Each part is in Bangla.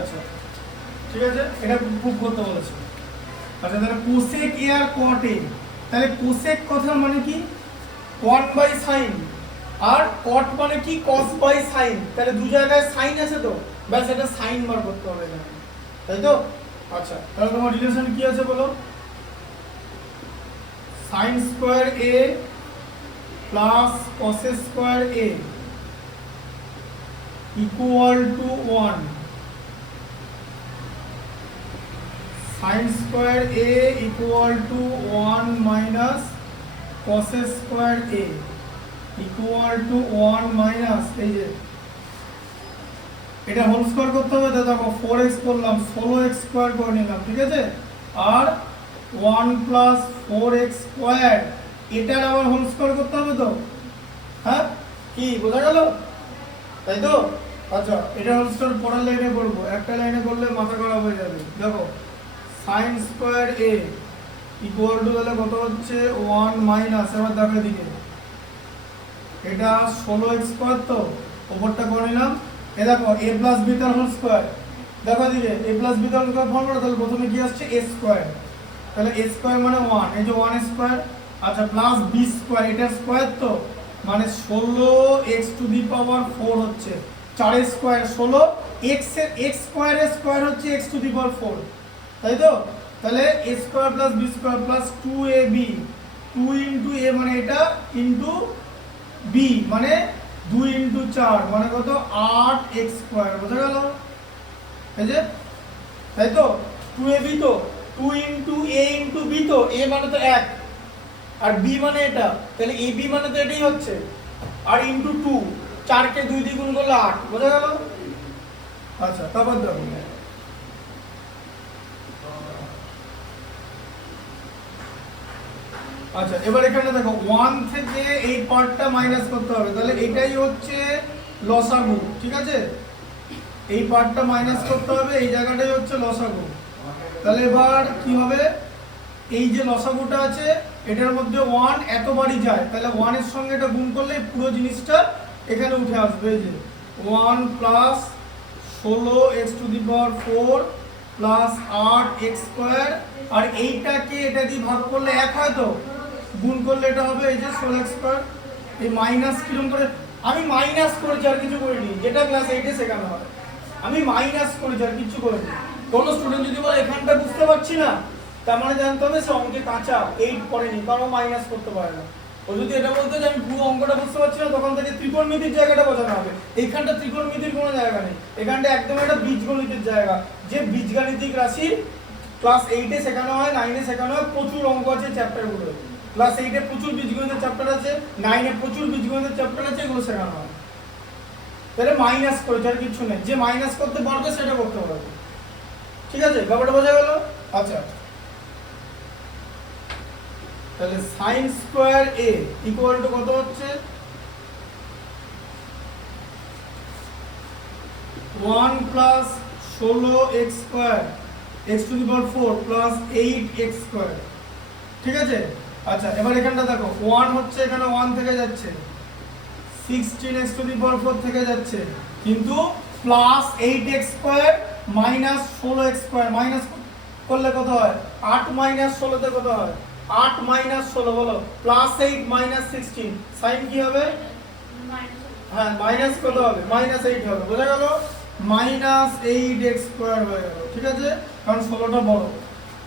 আচ্ছা ঠিক আছে, এটা প্রুফ করতে বলেছে। আচ্ছা তাহলে কোসেক এ আর কট এ, তাহলে কোসেক কথা মানে কি 1/sin, আর কট মানে কি cos/sin, তাহলে দু জায়গায় সাইন আছে তো, ব্যাস এটা সাইন বার করতে হবে এখানে, তাই তো? আচ্ছা তাহলে তোমার রিলেশন কি আছে বলো, sin square a plus cos square a equal to 1, sin square a equal to 1 minus cos square a equal to 1 minus, এই যে এটা হোল স্কয়ার করতে হবে, তো দেখো 4x করলাম 16x স্কয়ার করে নিলাম, ঠিক আছে, আর 1 প্লাস 4x স্কয়ার এটার আবার হোল স্কয়ার করতে হবে তো, হ্যাঁ কি বোঝা গেল, তাই তো? আচ্ছা এটা হোল স্কয়ার পরের লাইনে করব, একটা লাইনে করলে মাথা খারাপ হয়ে যাবে। দেখো sin square a equal to তাহলে কত হচ্ছে 1 মাইনাস, এবার দেখো এদিকে এটা 16x স্কয়ার, তো উপরটা করে নিলাম, এ দেখো a প্লাস b তার হোল স্কয়ার, দেখো এদিকে a প্লাস b তার হোল স্কয়ার ফর্মুলা, তাহলে প্রথমে কি আসছে a স্কয়ার, তাহলে a স্কয়ার মানে 1, এই যে 1 স্কয়ার, আচ্ছা প্লাস b স্কয়ার এটা স্কয়ার, তো মানে 16x টু দি পাওয়ার 4 হচ্ছে 4 স্কয়ার 16, x এর x স্কয়ারের স্কয়ার হচ্ছে x টু দি পাওয়ার 4, তাই তো? তাহলে a square plus b square plus 2ab, 2 into a মানে এটা ইনটু b মানে 2 ইনটু 4 মানে কত 8x স্কয়ার, বোঝা গেল, এই যে তাই তো? 2ab তো 2 ইনটু a ইনটু b, তো a মানে তো 1 আর b মানে এটা, তাহলে ab মানে তো এটাই হচ্ছে, আর ইনটু 2, 4 কে 2 দিয়ে গুণ করলে 8, বোঝা গেল? আচ্ছা তারপর দেখো আচ্ছা এবার এখানে দেখো 1 থেকে এই পার্টটা মাইনাস করতে হবে, তাহলে এটাই হচ্ছে লসাগু, ঠিক আছে, এই পার্টটা মাইনাস করতে হবে, এই জায়গাটাই হচ্ছে লসাগু, তাহলে এবার কি হবে, এই যে লসাগুটা আছে এটার মধ্যে 1 এতবারই যায়, তাহলে 1 এর সঙ্গে এটা গুণ করলে পুরো জিনিসটা এখানে উঠে আসবে, এই যে 1 plus 16x to the power 4 plus 8x square, আর এইটাকে এটা দিয়ে ভাগ করলে 1 হয়, তো গুণ করলে এটা হবে এই যে 16x স্কয়ার, এই মাইনাস কিরকম করে, আমি মাইনাস করেছি আর কিছু করিনি, যেটা ক্লাস 8 এ শেখানো হয়, আমি মাইনাস করেছি আর কিছু করিনি। কোনো স্টুডেন্ট যদি বলে এখানটা বুঝতে পারছি না, তার মানে জানতে হবে সে অঙ্কে কাঁচা, 8 পড়েনি, কারণ মাইনাস করতে পারে না। ও যদি এটা বলতে যে আমি পুরো অঙ্কটা বুঝতে পারছি না, তখন থেকে ত্রিকোণমিতির জায়গাটা বোঝানো হবে, এইখানটা ত্রিকোণমিতির কোনো জায়গা নেই, এখানটা একদম একটা বীজগণিতের জায়গা, যে বীজগাণিতিক রাশির ক্লাস 8 এ শেখানো হয়, 9 এ শেখানো হয়, প্রচুর অঙ্ক আছে চ্যাপ্টারগুলো, ক্লাস 8 এ প্রচুর বীজগণিতের চ্যাপ্টার আছে, 9 এ প্রচুর বীজগণিতের চ্যাপ্টার আছে, এগুলো শেখানো হয়। তাহলে মাইনাস করেছে আর কিছু নেই, যে মাইনাস করতে পারবে সেটা করতে পারবে, ঠিক আছে, ব্যাপারটা বোঝা গেল? আচ্ছা তাহলে sin square a equal to কত হচ্ছে 1 plus 16x square x two the power 4 plus 8x square, ঠিক আছে। আচ্ছা এবার এখানটা দেখো 1 হচ্ছে এখানে 1 থেকে যাচ্ছে, 16x টু দি পাওয়ার 4 থেকে যাচ্ছে, কিন্তু plus 8x square minus 16x square, minus করলে কত হয় 8 মাইনাস 16 তে কত হয় 8 মাইনাস 16, বলো প্লাস 8 মাইনাস 16, সাইন কি হবে, হ্যাঁ মাইনাস কত হবে মাইনাস 8 হবে, বোঝা গেল, মাইনাস 8x স্কয়ার হয়ে গেল, ঠিক আছে, কারণ 16টা বড়,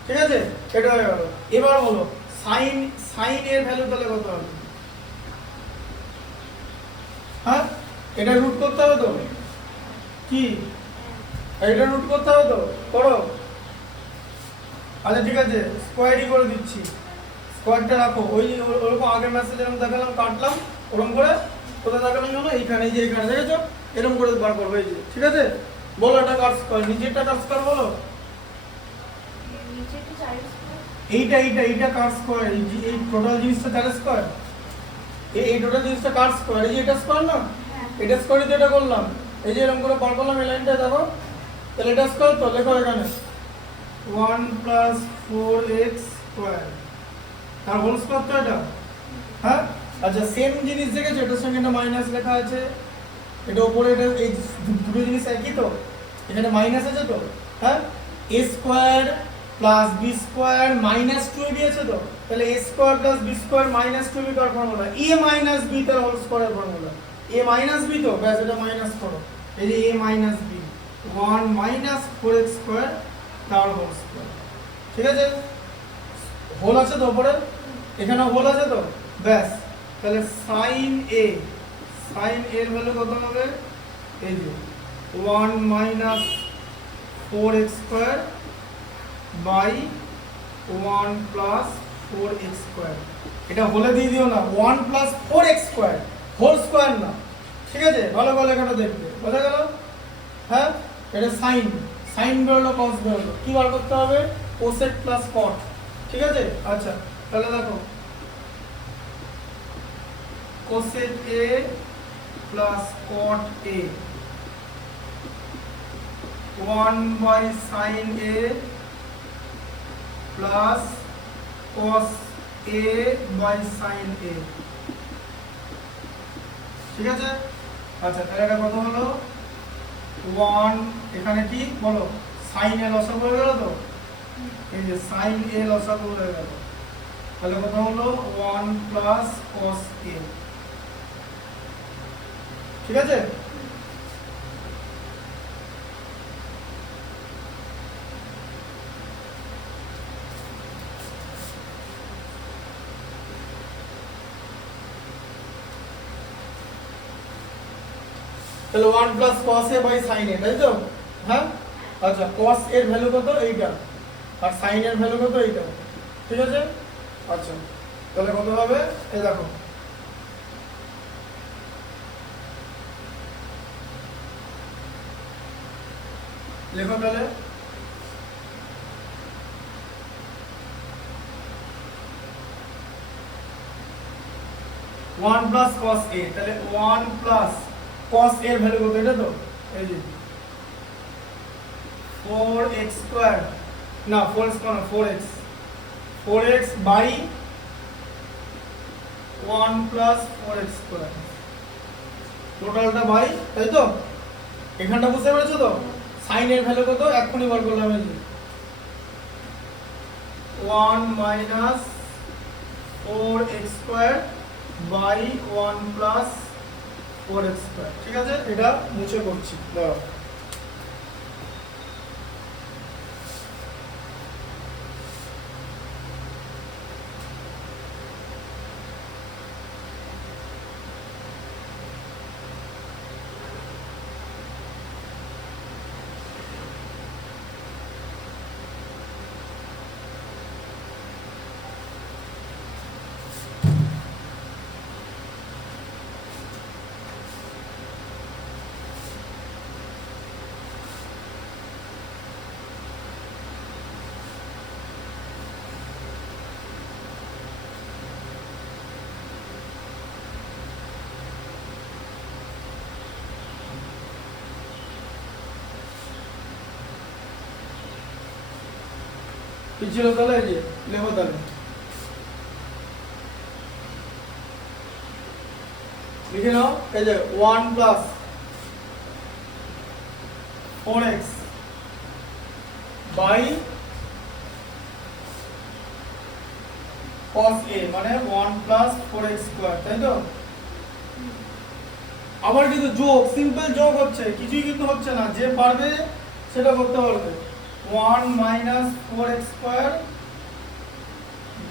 ঠিক আছে, এটা হয়ে গেল। এবার বলো সাইন এর ভ্যালু তাহলে কত হবে, হ্যাঁ এটা রুট করতে হবে তো, কি এটা রুট করতে হবে তো, করো। আচ্ছা ঠিক আছে স্কয়ারই করে দিচ্ছি, স্কয়ারটা রাখো, ওই ওরকম আগের ম্যাচে যেরকম দেখালাম কাটলাম, ওরকম করে কোথায় দেখালাম জানো, এইখানে, এই যে এখানে দেখেছো, এরকম করে বার করবে, এই যে, ঠিক আছে, বলো এটা কাট স্কয়ার, নিচেরটা কাট স্কয়ার বলো, এইটা কাট স্কয়ার, এই টোটাল জিনিসটা 4 স্কয়ার, এই টোটাল জিনিসটা কাট স্কয়ার, এই যে এটা স্কয়ার না, এটা স্কয়ারই তো এটা করলাম, এই যে এরকম করে বার করলাম, এই লাইনটা দেখো, তাহলে এটা স্কয়ার তো লেখো এখানে 1 প্লাস 4x স্কয়ার, তার হোল স্কয়ার তো এটা, হ্যাঁ। আচ্ছা সেম জিনিস দেখেছো, এটার সঙ্গে একটা মাইনাস লেখা আছে, এটা উপরে, এটা এই দুটো জিনিস একই তো, এখানে মাইনাস আছে তো, হ্যাঁ, a square plus b square minus 2ab আছে তো, তাহলে a square plus b square minus 2b কার ফর্মুলা, a মাইনাস b তার হোল স্কয়ারের ফর্মুলা, a মাইনাস b তো ব্যাস এটা মাইনাস করো, এই যে a minus b 1 minus 4x square তার হোল স্কয়ার। ঠিক আছে, হোল আছে তো উপরে, এখানে হোল আছে তো, ব্যাস তাহলে sin a এর ভ্যালু কত হবে, এই যে 1 minus 4x square by 1 plus 4x square, এটা হোলে দিয়ে দিও না, 1 plus 4x square whole square না। ঠিক আছে, ভালো করে লেখাটা দেখবে, বোঝা গেল? হ্যাঁ, এটা সাইন বেরোলো, কস বেরোলো, কি বার করতে হবে, কোসেক প্লাস কট। ঠিক আছে, আচ্ছা তাহলে দেখো cosec a plus cot a 1 by sine a plus cos a by sine a। ঠিক আছে, আচ্ছা তাহলে এটা কত হলো, 1 এখানে কি বলো, সাইন a লসাগু হয়ে গেল তো, এই যে সাইন a লসাগু হয়ে গেল, তাহলে কত হলো 1 প্লাস cos a। ঠিক আছে, তাহলে 1 plus cos a by sin a, তাই তো? হ্যাঁ, আচ্ছা cos এর ভ্যালু কত, এইটা, আর sin এর ভ্যালু কত, এইটা। ঠিক আছে, আচ্ছা তাহলে কত হবে, এই দেখো লেখো তাহলে, ওয়ান প্লাস cos a, তাহলে 1 প্লাস cos এর ভ্যালু কত, এটা তো, এই যে 4x স্কয়ার, না 4x না 4x by 1 plus 4x square, টোটালটা বাই, তাই তো? এখানটা বুঝতে পেরেছো তো? সাইন এর ভ্যালু কত এক্ষুনি বার করলাম, এই যে 1 minus 4x square by 1 plus 4x square. ঠিক আছে, এটা মুছে করছি, দাঁড়াও। কি ছিল তাহলে, এই যে লেখো তাহলে, লিখে নাও, এই যে 1 plus 4x by cos a মানে 1 প্লাস 4x স্কয়ার, তাই তো? আবার কিন্তু যোগ, সিম্পল যোগ হচ্ছে, কিছুই কিন্তু হচ্ছে না, যে পারবে সেটা করতে পারবে। 1 minus 4x square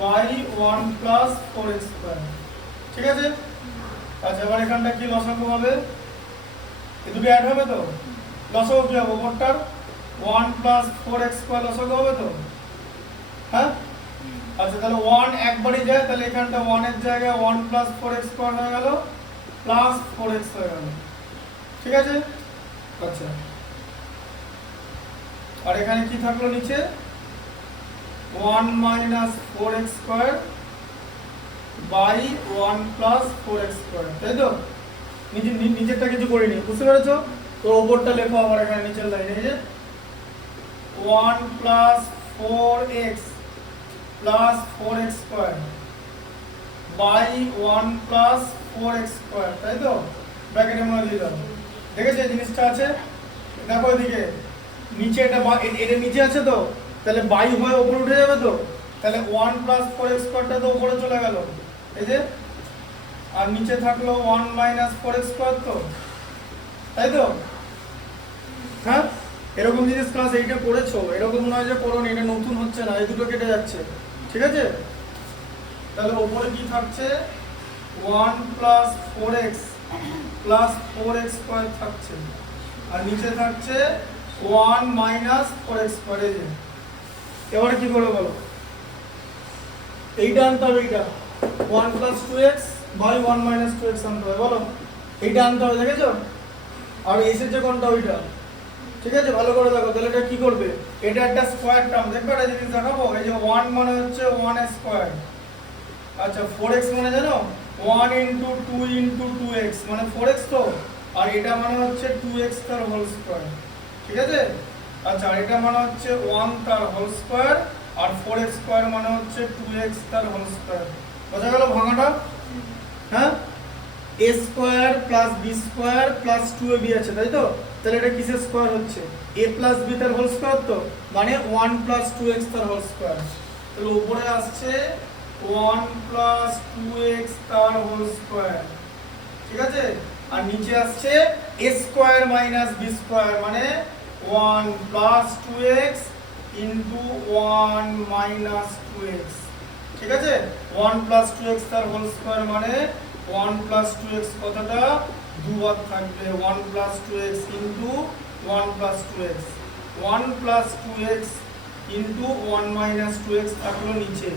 by 1 plus 4x square. ঠিক আছে, আচ্ছা এবার এখানটা কি লসাগু হবে, এই দুটো অ্যাড হবে তো, লসাগু কি হবে ওপরটার, 1 প্লাস 4x স্কয়ার লসাগু হবে তো, হ্যাঁ? আচ্ছা তাহলে 1 একবারই যায়, তাহলে এখানটা 1 এর জায়গায় 1 প্লাস 4x স্কয়ার হয়ে গেল, প্লাস 4x হয়ে গেল। ঠিক আছে, আচ্ছা আর এখানে কি থাকলো নিচে, 1 minus 4x square by 1 plus 4x square, তাই তো? নিচেরটা কিছু করিনি, বুঝতে পেরেছো তো? ওপরটা লেখো আবার এখানে নিচের লাইনে, এই যে 1 plus 4x plus 4x square by 1 plus 4x square, তাই তো? ব্র্যাকেটের মধ্যে দিয়ে দাও, দেখেছো এই জিনিসটা আছে, দেখো এদিকে নিচে এটা নিচে আছে তো, তাহলে বাই হয়ে উপরে উঠে যাবে তো, তাহলে 1 প্লাস 4x স্কোয়ারটা তো উপরে চলে গেল, এই যে, আর নিচে থাকলো 1 মাইনাস 4x স্কোয়ার, তো তাই তো? হ্যাঁ, এরকম জিনিস ক্লাস এইটা করেছো, এরকম নয় যে করোনি, এটা নতুন হচ্ছে না, এই দুটো কেটে যাচ্ছে, ঠিক আছে? তাহলে উপরে কি থাকছে, 1 plus 4x plus 4x square থাকছে, আর নিচে থাকছে 1 মাইনাস 4x স্কোয়ার। এই যে, এবারে কি করবে বলো, এইটা আনতে হবে, এইটা 1 plus 2x by 1 minus 2x আনতে হবে, বলো এইটা আনতে হবে, দেখেছো? আর এসেছে কোনটা, ওইটা, ঠিক আছে? ভালো করে দেখো, তাহলে এটা কি করবে, এটা একটা স্কোয়ার টার্ম, দেখবে একটা জিনিস দেখাবো, এই যে 1 মানে হচ্ছে 1 স্কোয়ার, আচ্ছা 4x মানে জানো 1 ইন্টু 2 ইন্টু 2x মানে 4x তো, আর এটা মানে হচ্ছে 2x তার হোল স্কোয়ার, ঠিক আছে? আচ্ছা, আর এটা মানে হচ্ছে 1 তার হোল স্কোয়ার, আর 4x স্কোয়ার মানে হচ্ছে 2x তার হোল স্কোয়ার। বোঝা গেল ভাঙাটা? হ্যাঁ, a square plus b square plus 2ab আছে, তাই তো? তাহলে এটা কিসের স্কোয়ার হচ্ছে, a প্লাস b তার হোল স্কোয়ার, তো মানে 1 প্লাস 2x তার হোল স্কোয়ার। তাহলে উপরে আসছে 1 প্লাস 2x তার হোল স্কোয়ার, ঠিক আছে? আর নিচে আসছে a square minus b square মানে 1 plus 2x into 1 minus 2x, ঠিক আছে? 1 প্লাস 2x তার হোল স্কোয়ার মানে 1 প্লাস 2x কতটা, দুবার থাকবে, 1 plus 2x into 1 plus 2x, 1 plus 2x into 1 minus 2x থাকলো নিচে,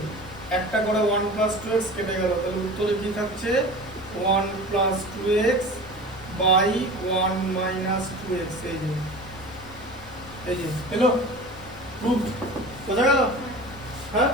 একটা করে 1 প্লাস 2x কেটে গেল, তাহলে উত্তরে কি থাকছে, 1 plus 2x by 1 minus 2x। এই যে হ্যালো, প্রুভড, বোঝা গেল? হ্যাঁ,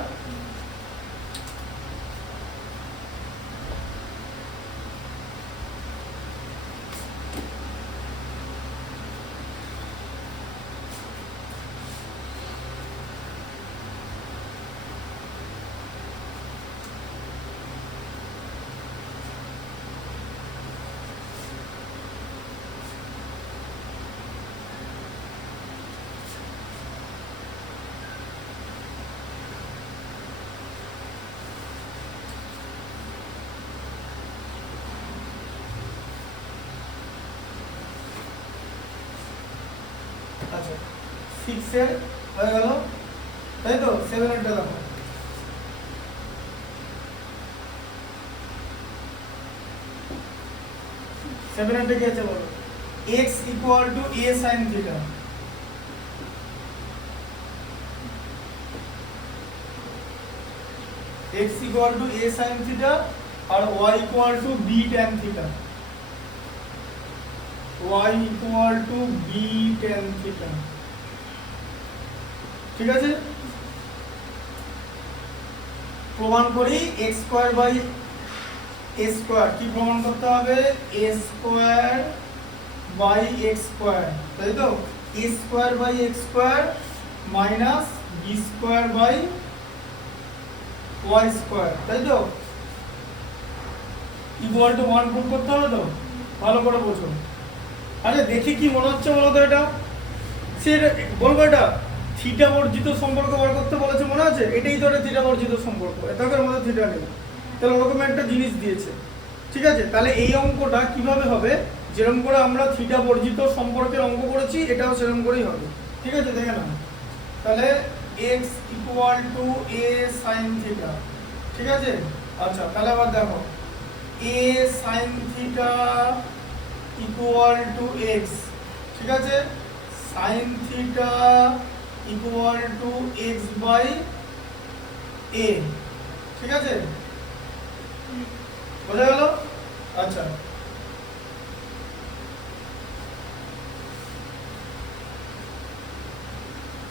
আচ্ছা 6 এর হয়ে গেল, তাই তো? 7 এরটা দেখো, 7 এরটা কি আছে বলো, x equal to a sin theta, x equal to a sin theta আর y equal to b tan theta, y equal to b tan theta, ঠিক আছে? প্রমাণ করি x square by a square, কি প্রমাণ করতে হবে, a square by x square, তাই তো? a square by x square minus b square by y square, তাই তো? ইকুয়াল টু 1 প্রুফ করতে হবে তো, ভালো করে বোঝো। আচ্ছা দেখি কি মনে হচ্ছে বলো তো, এটা সে বলবো, এটা থিটা বর্জিত সম্পর্ক বার করতে বলেছে, মনে আছে? এটাই তো একটা থিটা বর্জিত সম্পর্ক, এটাকের মধ্যে থিটা নেই, তাহলে ওরকম একটা জিনিস দিয়েছে, ঠিক আছে? তাহলে এই অঙ্কটা কিভাবে হবে, যেরকম করে আমরা থিটা বর্জিত সম্পর্কের অঙ্ক করেছি, এটাও সেরকম করেই হবে, ঠিক আছে? দেখে নাও, তাহলে x equal to a sin theta, ঠিক আছে? আচ্ছা তাহলে আবার দেখো, a sin theta equal to x, ঠিক আছে? sin theta equal to x by a, ঠিক আছে? বোঝা গেল? আচ্ছা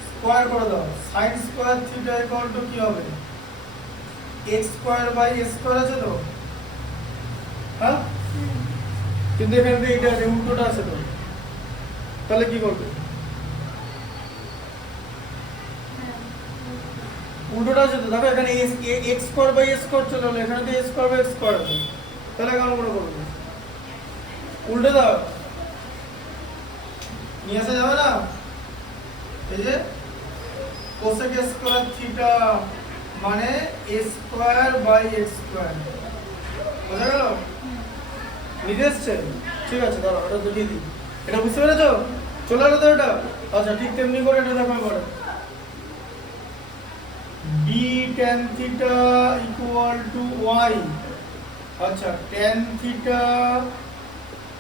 স্কয়ার করে দাও, sin square theta equal to কি হবে, x square by a square আছে তো, হ্যাঁ? কিন্তু এখানে তো এটা উল্টোটা আছে তো, তাহলে কি করবে, উল্টোটা আছে তো, দেখো এখানে x square by a square চলে হলো, এখানে তো a square by x square আছে, তাহলে কেমন করে করবে, উল্টে দাও, নিয়ে আসা যাবে না? এই যে কোসেক স্কয়ার থিটা মানে a square by x square, বোঝা গেল? বুঝে এসছে? ঠিক আছে, দাঁড়াও এটা দেখিয়ে দিই। এটা বুঝতে পেরেছো? চলে এলো তো এটা? আচ্ছা, ঠিক তেমনি করে এটা দেখো এবারে। b tan theta equal to y, আচ্ছা tan theta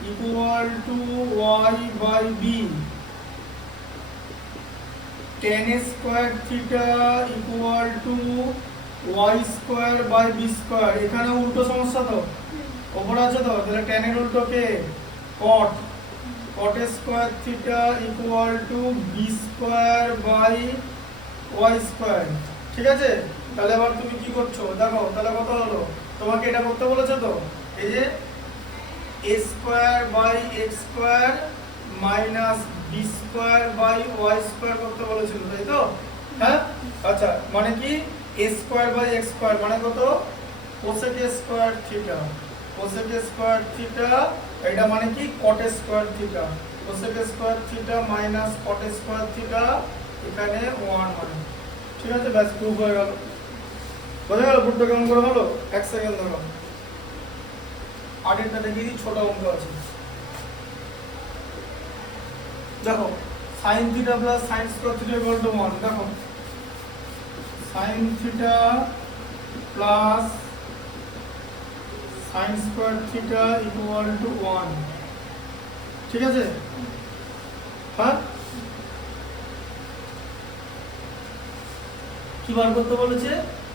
equal to y by b, tan square theta equal to y square by b square. এখানে উল্টো সমস্যা তো, ওপরে আছে তো, তাহলে tan এর উল্টো কে? cot, cot square theta equal to b square by y square. ঠিক আছে, তাহলে আবার তুমি কি করছো দেখো, তাহলে কত হলো? তোমাকে এটা করতে বলেছে তো, এই যে a square by x square minus b square by y square করতে বলেছিল, তাই তো? হ্যাঁ, আচ্ছা মানে কি a square by x square মানে কত? cosec square theta, cosec square theta, এটা মানে কি cot square theta, cosec square theta minus cot square theta, এখানে 1 হয়। ঠিক আছে, ব্যাস প্রুফ হয়ে গেল। বোঝা গেল প্রুফটা কেমন করে হলো? 1 সেকেন্ড ধরো, আগেরটা দেখিয়ে দিই, ছোট অঙ্ক আছে। দেখো sin theta plus sin square theta equal to 1, দেখো sin theta plus sin square theta equal to 1, ঠিক আছে? হ্যাঁ, কি বার করতে বলেছে?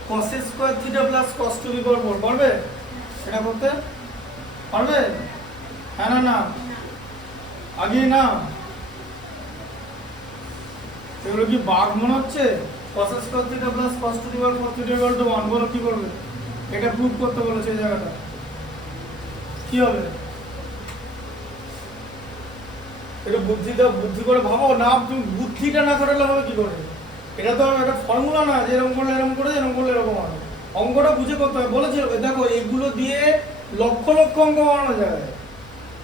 cos square theta plus cos to the power 4, পারবে এটা করতে? পারবে? হ্যাঁ না না, আগে না, এগুলো কি বাঘ মনে হচ্ছে? cos square theta plus cos to the power 4 theta equal to 1, বলো কি করবে? এটা প্রুফ করতে বলেছে এই জায়গাটা, কি হবে? এটা বুদ্ধি করে ভাবো না, তুমি বুদ্ধিটা না করলে হবে কি করে? এটা তো একটা ফর্মুলা না যে এরকম করলে এরকম করে, এরকম করলে এরকম হবে। অঙ্কটা বুঝে করতে হবে। বলেছিল দেখো এইগুলো দিয়ে লক্ষ লক্ষ অঙ্ক বানানো যায়।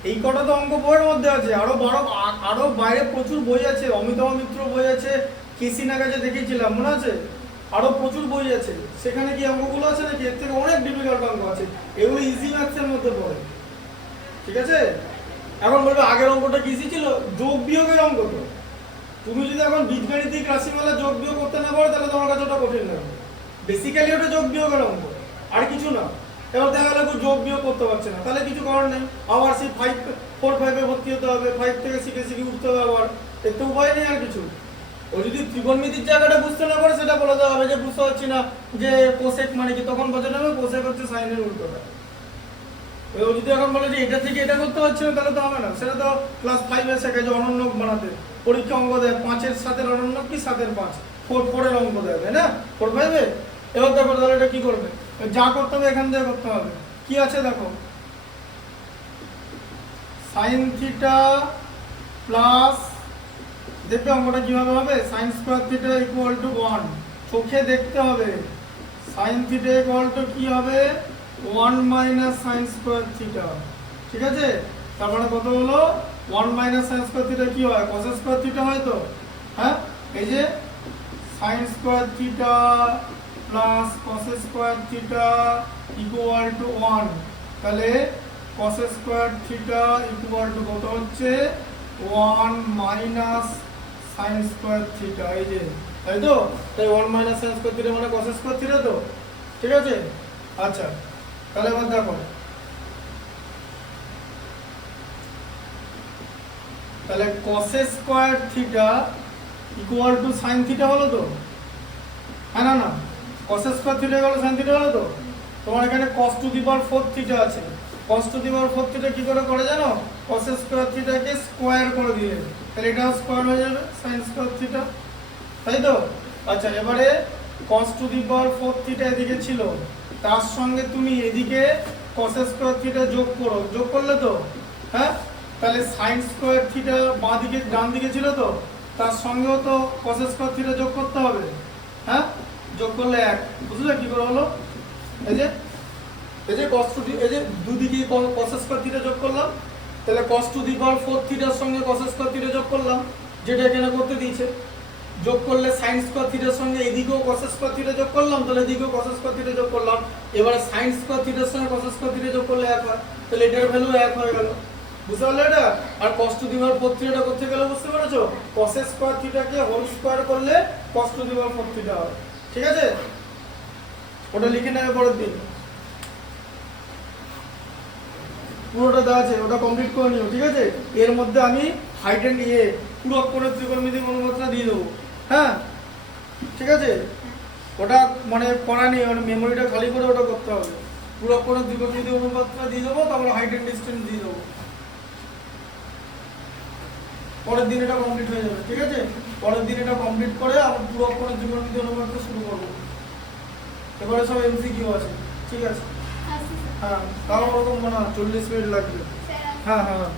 এই কটা তো অঙ্ক বইয়ের মধ্যে আছে, আরো বাইরে প্রচুর বই আছে, অমিতাভ মিত্র বই আছে, কেসি নাগাজে দেখিয়েছিলাম মনে আছে, আরো প্রচুর বই আছে, সেখানে কি অঙ্কগুলো আছে নাকি? এর থেকে অনেক ডিফিকাল্ট অঙ্ক আছে, এগুলো ইজি ম্যাথসের মধ্যে পড়ে। ঠিক আছে, এখন বলবে আগের অঙ্কটা কি ইজি ছিল? যোগ বিয়োগের অঙ্ক তো, তুমি যদি এখন বীজগণিতিক রাশিমালা যোগ বিয়োগ করতে না পারো তাহলে তোমার কাছে ওটা কঠিন লাগবে। বেসিক্যালি ওটা যোগ বিয়োগের অঙ্ক, আর কিছু না। এবার দেখা গেল যোগ বিয়োগ করতে পারছে না, তাহলে কিছু করার নেই, আবার সেই 4-5-এ ভর্তি হতে হবে, 5 থেকে শিখে শিখে উঠতে হবে, আবার এর তো উপায় নেই আর কিছু। ও যদি ত্রিকোণমিতির জায়গাটা বুঝতে না পারে সেটা বলে দেওয়া হবে যে বুঝতে পারছি না যে কোসেক মানে কি, তখন বোঝা যাবে কোসেক হচ্ছে সাইনের উল্টোটা। ও যদি এখন বলে যে এটা থেকে এটা করতে পারছি না তাহলে তো হবে না, সেটা তো ক্লাস 5-এ শেখে যে অনন্যক বানাতে, পরীক্ষা অঙ্ক দেয় 5-এর 7-এর অনন্যক কি 7-এর 5, 4-4-এর অঙ্ক দেয়, তাই না? 4-5-এ। এবার দেখো তাহলে এটা কি করবে, যা করতে হবে এখান থেকে করতে হবে। কি আছে দেখো, সাইন থিটা প্লাস, দেখবে অঙ্কটা কিভাবে হবে, sine square theta equal to 1, চোখে দেখতে হবে। সাইন থিটা ইকুয়াল টু কি হবে? 1 মাইনাস সাইন স্কয়ার থিটা, ঠিক আছে? তারপরে কত হলো? 1 মাইনাস সাইন স্কয়ার থিটা কি হয়? cos স্কয়ার থিটা হয় তো, হ্যাঁ? এই যে sine square theta plus cos square theta equal to 1, তাহলে cos square theta equal two কত হচ্ছে? 1 মাইনাস সাইন স্কয়ার থিটা, এই যে, তাই তো? তাই 1 মাইনাস সাইন স্কয়ার থিটা মানে cos স্কয়ার থিটা তো, ঠিক আছে? আচ্ছা, তাহলে এবার দেখো, তাহলে cos square theta equal two sine theta হলো তো, হ্যাঁ না না, cos square theta equal two sine theta হলো তো। তোমার এখানে cos to the power 4 theta আছে, cos to the power 4 theta কি করে জানো? cos স্কয়ার থিটাকে স্কয়ার করে দিলে, তাহলে এটাও স্কয়ার হয়ে যাবে সাইন স্কয়ার থিটা, তাই তো? আচ্ছা, এবারে cos to the power 4 theta এদিকে ছিল, তার সঙ্গে তুমি এদিকে cos স্কয়ার থিটা যোগ করো, যোগ করলে তো, হ্যাঁ? তাহলে সাইন স্কয়ার থিটা বাঁ দিকে ডান দিকে ছিল তো, তার সঙ্গেও তো cos স্কয়ার থিটা যোগ করতে হবে, হ্যাঁ? যোগ করলে 1, বুঝলে কি করে হলো? এই যে cos টু দি, এই যে দুদিকে cos স্কয়ার থিটা যোগ করলাম, তাহলে cos টু দি পাওয়ার 4 থিটার সঙ্গে cos স্কয়ার থিটা যোগ করলাম, যেটা এখানে করতে দিয়েছে, যোগ করলে সাইন স্কোয়ার থিটার সঙ্গে এদিকেও কস স্কোয়ার থিটা যোগ করলাম, তাহলে এদিকেও কস স্কোয়ার থিটা যোগ করলাম। এবারে সাইন স্কোয়ার থিটার সঙ্গে কস স্কোয়ার থিটা যোগ করলে 1 হয়, তাহলে এটার ভ্যালু 1 হয়ে গেল। বুঝতে পারলে এটা? আর cos to the power 4 theta করতে গেলে বুঝতে পেরেছো, cos স্কোয়ার থিটাকে হোল স্কোয়ার করলে cos to the power 4 theta হয়। ঠিক আছে, ওটা লিখে নেবে পরের দিন, পুরোটা দেওয়া আছে, ওটা কমপ্লিট করে নিও। ঠিক আছে, এর মধ্যে আমি হাইট এন্ড পুরো করে ত্রিকোণমিতিক অনুপাতটা দিয়ে দেবো। হ্যাঁ ঠিক আছে, ওটা মানে করা নেই, মানে মেমোরিটা খালি করে ওটা করতে হবে। পুরো করে ত্রিকোণমিতিক অনুপাতটা দিয়ে দেবো, তারপরে হাইট এন্ড ডিসটেন্স দিয়ে দেবো। পরের দিন এটা কমপ্লিট হয়ে যাবে। ঠিক আছে, পরের দিন এটা কমপ্লিট করে আমরা পুরো করে ত্রিকোণমিতিক অনুপাতটা শুরু করবো। এবারে সব এমসিকিউ আছে। ঠিক আছে, হ্যাঁ তাও ওরকম মনে হয় 40 মিনিট লাগবে। হ্যাঁ হ্যাঁ।